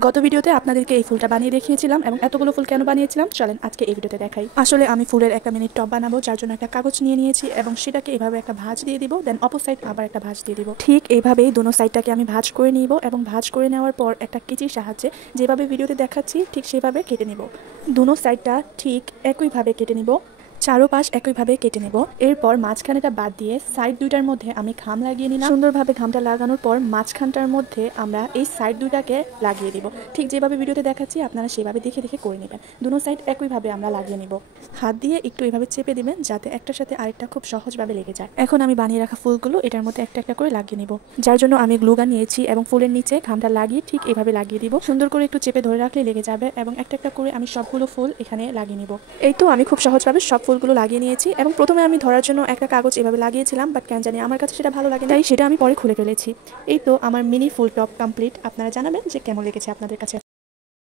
গত ভিডিওতে আপনাদেরকে এই ফুলটা বানিয়ে দেখিয়েছিলাম এবং এতগুলো ফুল কেন বানিয়েছিলাম চলেন আজকে এই ভিডিওতে দেখাই। আসলে আমি ফুলের একটা মিনি টব বানাবো, যার জন্য একটা কাগজ নিয়ে নিয়েছি এবং সেটাকে এভাবে একটা ভাঁজ দিয়ে দিব, দেন অপর সাইড আবার একটা ভাঁজ দিয়ে দিব। ঠিক এইভাবেই দোনো সাইডটাকে আমি ভাঁজ করে নিব এবং ভাঁজ করে নেওয়ার পর একটা কেচির সাহায্যে যেভাবে ভিডিওতে দেখাচ্ছি ঠিক সেভাবে কেটে নিব। দোনো সাইডটা ঠিক একইভাবে কেটে নিব, চারোপাশ একইভাবে কেটে নেব। এরপর মাঝখানেটা বাদ দিয়ে সাইড দুইটার মধ্যে আমি ঘাম লাগিয়ে নিলাম। সুন্দরভাবে ঘামটা লাগানোর পর মাঝখানটার মধ্যে আমরা এই সাইড দুইটাকে লাগিয়ে দিব। ঠিক যেভাবে ভিডিওতে দেখাচ্ছি আপনারা সেভাবে দেখে দেখে করে নেবেন। দুটো সাইড একইভাবে আমরা লাগিয়ে নিব। হাত দিয়ে একটু এইভাবে চেপে দিবেন যাতে একটার সাথে আরেকটা খুব সহজভাবে লেগে যায়। এখন আমি বানিয়ে রাখা ফুলগুলো এটার মধ্যে একটা একটা করে লাগিয়ে নিব, যার জন্য আমি গ্লু গান নিয়েছি এবং ফুলের নিচে ঘামটা লাগিয়ে ঠিক এভাবে লাগিয়ে দিব। সুন্দর করে একটু চেপে ধরে রাখলে লেগে যাবে এবং একটা একটা করে আমি সবগুলো ফুল এখানে লাগিয়ে নিব। এই তো আমি খুব সহজভাবে সব ফুলগুলো লাগিয়ে নিয়েছি এবং প্রথমে আমি ধরার জন্য একটা কাগজ এভাবে লাগিয়েছিলাম, বাট কেন জানি আমার কাছে সেটা ভালো লাগে তাই সেটা আমি পরে খুলে ফেলেছি। এই তো আমার মিনি ফুল টপ কমপ্লিট। আপনারা জানাবেন যে কেমন লেগেছে আপনাদের কাছে।